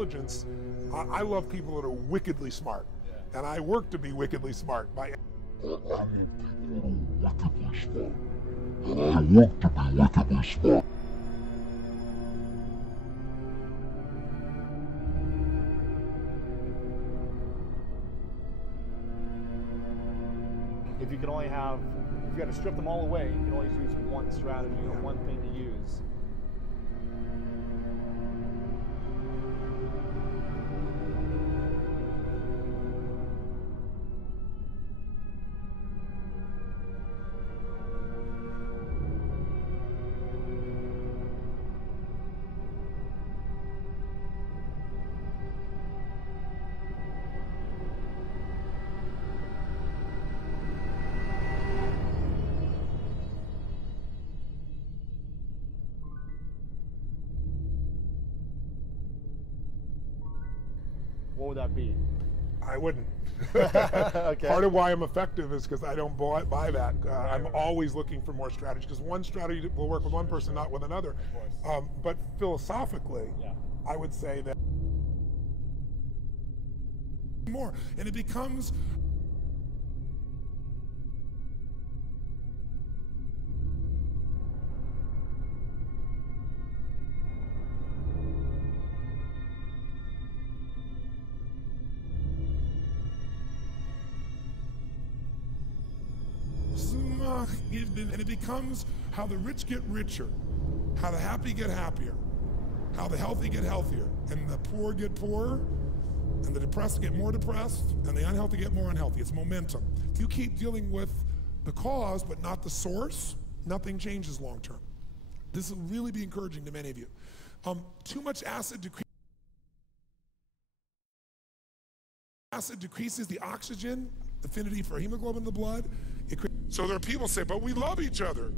intelligence, I love people that are wickedly smart. And I work to be wickedly smart. I love people that are wickedly smart. And I work to be wickedly smart. If you can only have, if you got to strip them all away, you can always use one strategy or one thing to use. What would that be? I wouldn't. Okay. Part of why I'm effective is because I don't buy that. I'm always looking for more strategy, because one strategy will work with one person, not with another. But philosophically, I would say that more, and it becomes and it becomes how the rich get richer, how the happy get happier, how the healthy get healthier, and the poor get poorer, and the depressed get more depressed, and the unhealthy get more unhealthy. It's momentum. If you keep dealing with the cause but not the source, nothing changes long term. This will really be encouraging to many of you. Too much acid decreases the oxygen affinity for hemoglobin in the blood. So there are people who say, but we love each other.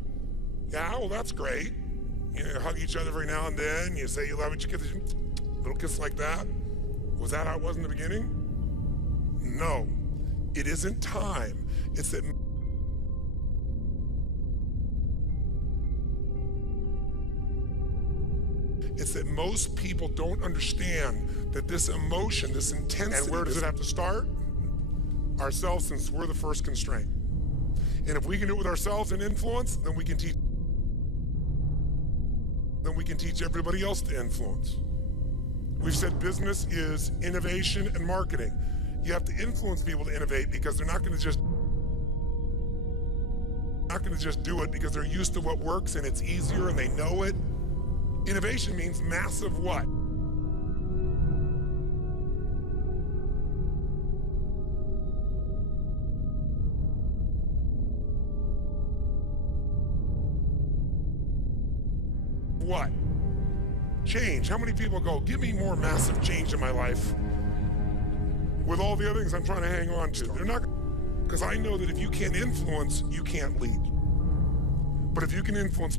Yeah, well, that's great. You know, hug each other every now and then. You say you love each other, little kiss like that. Was that how it was in the beginning? No, it isn't time. It's that most people don't understand that this emotion, this intensity. And where does it have to start? Ourselves, since we're the first constraint. And if we can do it with ourselves and influence, then we can teach everybody else to influence. We've said business is innovation and marketing. You have to influence people to innovate, because they're not going to just do it because they're used to what works and it's easier and they know it. Innovation means massive what? What? Change. How many people go, give me more massive change in my life with all the other things I'm trying to hang on to? They're not, because I know that if you can't influence, you can't lead. But if you can influence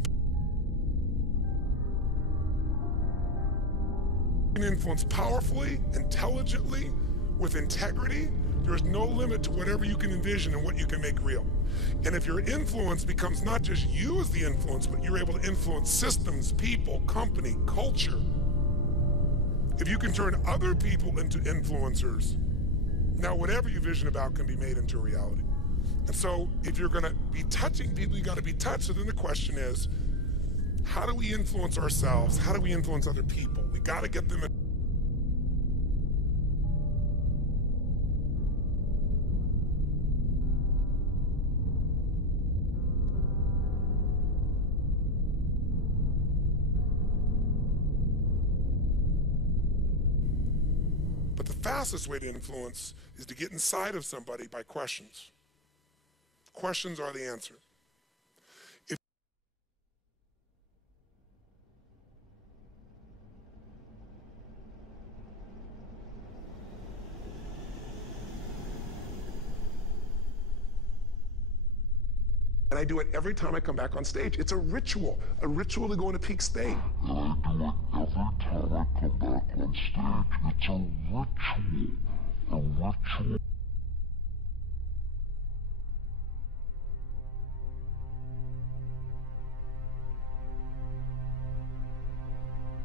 powerfully, intelligently, with integrity, there's no limit to whatever you can envision and what you can make real. And if your influence becomes not just you as the influence, but you're able to influence systems, people, company, culture. If you can turn other people into influencers, now whatever you vision about can be made into a reality. And so if you're gonna be touching people, you gotta be touched. So then the question is, how do we influence ourselves? How do we influence other people? We gotta get them in. But the fastest way to influence is to get inside of somebody by questions. Questions are the answer. And I do it every time I come back on stage. It's a ritual to go into peak state. And I do it every time I come back on stage. It's a ritual.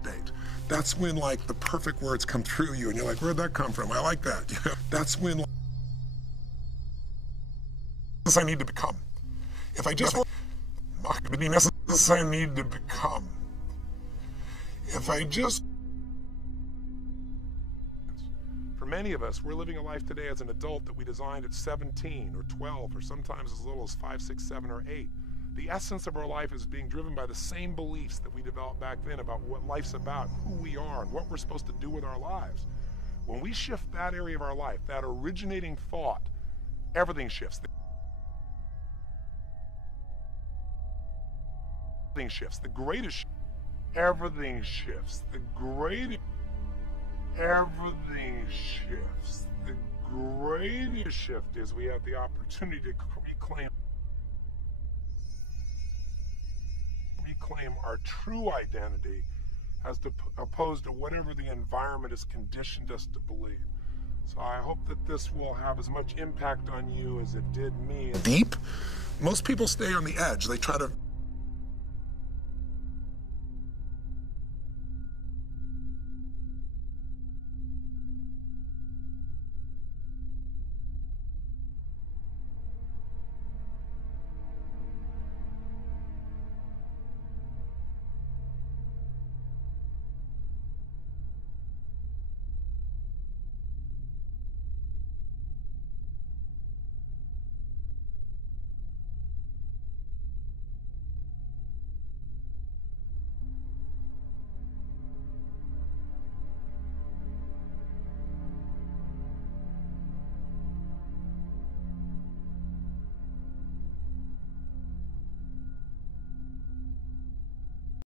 State. That's when like the perfect words come through you and you're like, where'd that come from? I like that. You know? That's when I need to become. If I just I need to become. If I just... For many of us, we're living a life today as an adult that we designed at 17 or 12 or sometimes as little as 5, 6, 7, or 8. The essence of our life is being driven by the same beliefs that we developed back then about what life's about, who we are, and what we're supposed to do with our lives. When we shift that area of our life, that originating thought, everything shifts. Everything shifts. The greatest... Everything shifts. The greatest... Everything shifts. The greatest shift is we have the opportunity to reclaim our true identity as opposed to whatever the environment has conditioned us to believe. So I hope that this will have as much impact on you as it did me. Deep? Most people stay on the edge. They try to